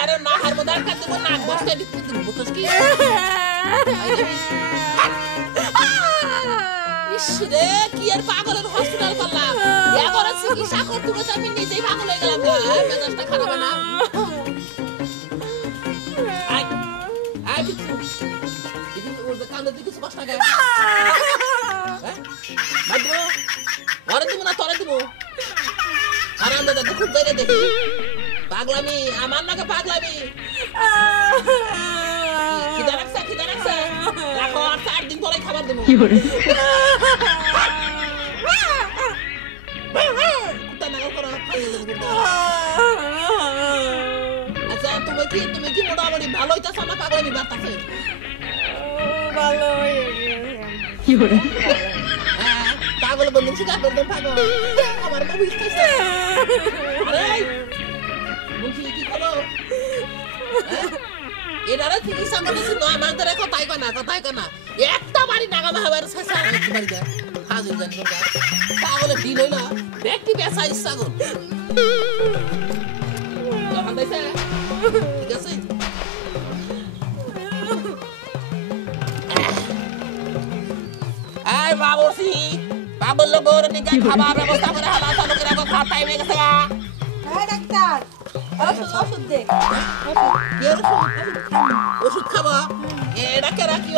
আরে না হার মধ্যে আর কাটতে নাক বসতে দিতে বুঝছস কি ইসরে কি আর পাগলের হসপিটাল করলাম এবার চিকিৎসা করতে করতে আমি নিজেই পাগল হয়ে গেলাম মেজাজটা খারাপ না আই আই কিছু ওর কানে দিকে কিছু কষ্ট লাগে মাদ্র ওরে তুমি না তোরে দিব আর আমরা তো খুব ধরে দেখি পাগলামি আমার নাকি পাগলামি কিদা রাখছে রাখো আর 4 দিন পরে খাবার দেবো কি করে কুত্তা নাগল করো আচ্ছা তুমি কি মোটামুটি ভালো হইতাছ না পাগলামি বাড়তাছে ভালো কি করে পাগল বন্ধু শিকার করতে পাগল আমার মা বুঝতেছে আরে বলছি কি খবর এনারা চিকিৎসা করতেছে না আমাদের কথাই কনা একটা বাড়ি নাগা ভাবার শেষা কি বাড়ি যা হাজির জানি কোন পাগলে ডিল হইল ব্যক্তি বেচা ইচ্ছা কর যখন দিছে ঠিক আছে আই বাবুসি পাগল লোকের নিকে খাবার ব্যবস্থা করে হালা চালু করে রাখো খাওয়া টাইম হয়ে গেছে হ্যাঁ ডাক্তার ওষুধ দে ওষুধ খাবা এটা কে রাখি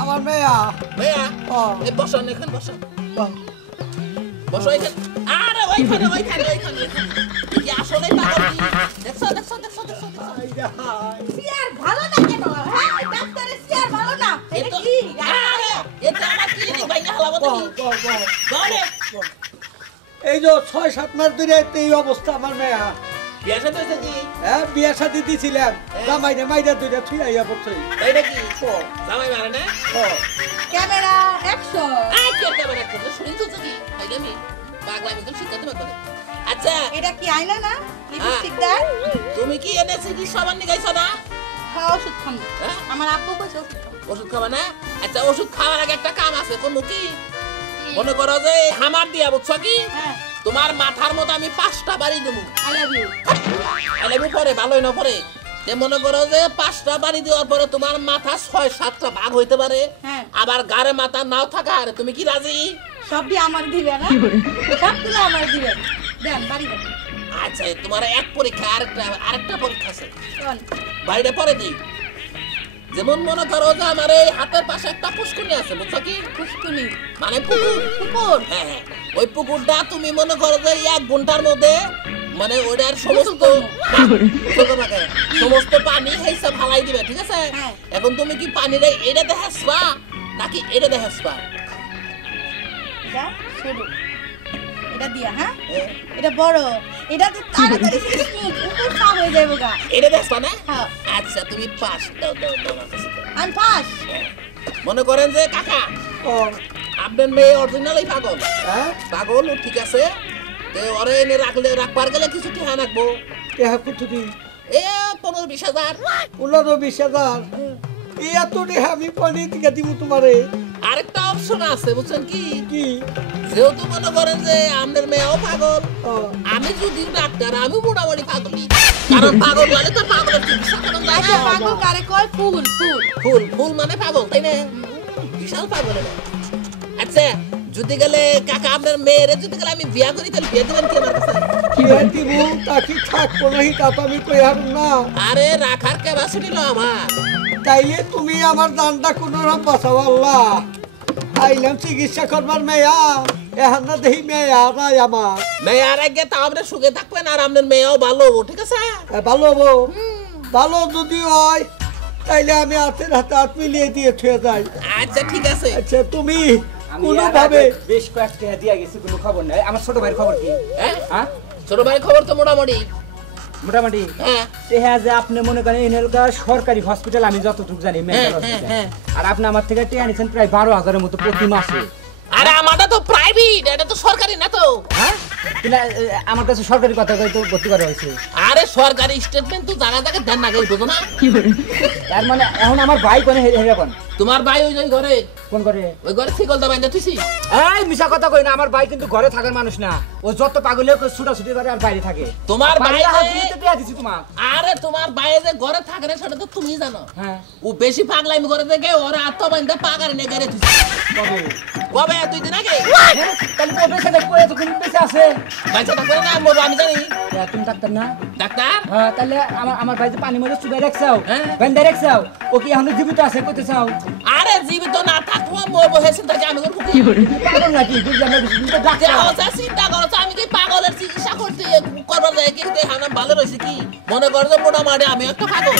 আমার মেয়া মেয়া এই বসো এখানে বসো এখানে আরে ওইখানে কি আসলে পাগল দেখছো সিয়ার ভালো না কেন হ্যাঁ ডাক্তারের সিয়ার ভালো না এটা কি এটা আমার ক্লিনিক ভাইয়া হালাবো দেখি বলে এই যে 6-7 মাস ধরে এই অবস্থা আমার মেয়া বিয়া সাথে হইছে কি হ্যাঁ বিয়া শাদী দিছিলাম জামাইরে মাইরা দুইটা থুই আইয়া পড়ছে এইটা কি জামাই মারে না camera action I K camera করতে শুনিছো তো কি আইলামি পাগলামি তো শিখাতে পারবে আচ্ছা এটা কি আয়না না লিপস্টিক দাও তুমি কি এনেছে কি সাবান নিগাইছো না হ্যাঁ ওষুধ খাম আমার আব্বু কইছে ওষুধ খাবা না আচ্ছা ওষুধ খাওয়ার আগে একটা কাম আছে কোন কি মনে করো যে হামার দিয়া বুঝছো কি তোমার মাথার মধ্যে আমি 5টা বাড়ি দেবো আই লাভ ইউ পরে ভালোই না পরে যে মনে করো যে 5টা বাড়ি দেওয়ার পরে তোমার মাথা 6-7টা ভাগ হইতে পারে আবার গারে মাথা নাও থাকা আরে তুমি কি রাজি সবই আমার দিবে না সবগুলো আমার দিবে দেন বাড়ি দেন আচ্ছা তোমার এক পরীক্ষা আরেকটা পরীক্ষা আছে কোন বাড়িটা পরে দেই যেমন মনে করো যে আমার এই হাতের পাশে একটা পুষ্কুনি আছে বুঝছো কি পুষ্কুনি মানে পুকুর হ্যাঁ ওই পুকুরটা তুমি মনে করো যে 1 ঘন্টার মধ্যে মানে ওটার সমস্ত পানি হেসা ফালাই দিবে ঠিক আছে এখন তুমি কি পানিরে এটা দেখাসবা নাকি এটা দেখাসবা এটা ছোট এটা দিয়া হ্যাঁ এটা বড় এটা তো তাড়াতাড়ি উপর সাব হয়ে যাবে গা এটা দেখাসবা না হ্যাঁ আচ্ছা তুমি পাস দাও আমি পাস মনে করেন যে কাকা আপনার মেয়ে অরিজিনালই পাগল হ্যাঁ পাগল ও ঠিক আছে তে ওরে এনে রাখবার গেলে কিছু টাকা রাখবো টাকা কত দি এ 15-20 হাজার 15-20 হাজার এই এত টাকা আমি কোনি থেকে দিব তোমারে আরেকটা অপশন আছে বুঝছেন কি কি যেহেতু মনে করেন যে আপনার মেয়েও পাগল আমি যদি ডাক্তার আমি মোটামুটি পাগলই কারণ পাগল মানে তো পাগলের চিকিৎসা করেন না পাগল কারে কয় ফুল মানে পাগল তাই না বিশাল পাগল আচ্ছা যদি গেলে কাকা আপনার মেয়েরে যদি গেলে আমি বিয়া করি তাহলে বিয়ে দেবেন কি আমার কাছে বিয়া দিব তাকি থাকবো নাহি তা তো আমি কই হারুম না আরে রাখার ক্যাপাসিটি লো আমার তাইলে তুমি আমার জানটা কোনো রকম বাঁচাও আল্লাহ আইলাম চিকিৎসা করবার মেয়া এখন না দেখি মেয়া নাই আমার মেয়ার আগে তা আপনি সুখে থাকবেন আর আপনার মেয়েও ভালো হবো ঠিক আছে ভালো হবো ভালো যদি হয় তাইলে আমি হাতের হাতে হাত মিলিয়ে দিয়ে ছুঁয়ে যাই আচ্ছা ঠিক আছে আচ্ছা তুমি কোনোভাবে বেশ কয়েকটা দিয়া গেছি কোনো খবর নাই আমার ছোট ভাইয়ের খবর কি হ্যাঁ ছোট ভাইয়ের খবর তো মোটামুটি হ্যাঁ যে আপনি মনে করেন এনএলকার সরকারি হসপিটাল আমি যতটুকু জানি মেন্টাল হসপিটাল আর আপনি আমার থেকে টিয়া নিছেন প্রায় 12,000 এর মতো প্রতি মাসে আরে আমারটা তো প্রাইভেট এটা তো সরকারি না তো হ্যাঁ আমার কাছে সরকারি কথা কই তো ভর্তি করা হয়েছে আরে সরকারি স্টেটমেন্ট তো জায়গা জায়গা দেন না গেল বুঝো না তার মানে এখন আমার ভাই কোনে হেরে কোন তোমার ভাই ওই যে ঘরে কোন করে? ওই ঘরে শিকল দা বাইন্দা তুইছি এই মিছা কথা কই না, আমার ভাই কিন্তু ঘরে থাকার মানুষ না। ও যত পাগল হোক ছুটাছুটি করে আর বাইরে থাকে। তোমার ভাই টিয়া দিছি তোমার। আরে তোমার ভাই যে ঘরে থাকে না সেটা তো তুমি জানো। হ্যাঁ ও বেশি পাগলামি করে দেখে ওরা আত্মা বাইন্দা পাগারে নে গেরে তুই কবে? কবে 2 দিন আগে তাহলে তো বেঁচে দেখবো, এতক্ষণ বেঁচে আছে। বাইচা থাকবে না মরবো আমি জানি তুমি ডাক্তার না? ডাক্তার হ্যাঁ, তাহলে আমার ভাই যে পানি মধ্যে চুবাই রাখছাও, হ্যাঁ। বেঁধে রাখছাও, ও কি এখনো জীবিত আছে কইতে চাও? আরে জীবিত না থাকবো মরবো হেসে তাকে আমি করবো কি পাগল নাকি? বুঝলাম না, তুমি তো ডাক্তার। যাও যা চিন্তা করো আমি কি পাগলের চিকিৎসা করতে করবার যায় কিন্তু হানা ভালো রয়েছে কি মনে করো যে মোটামুটি আমি একটা পাগল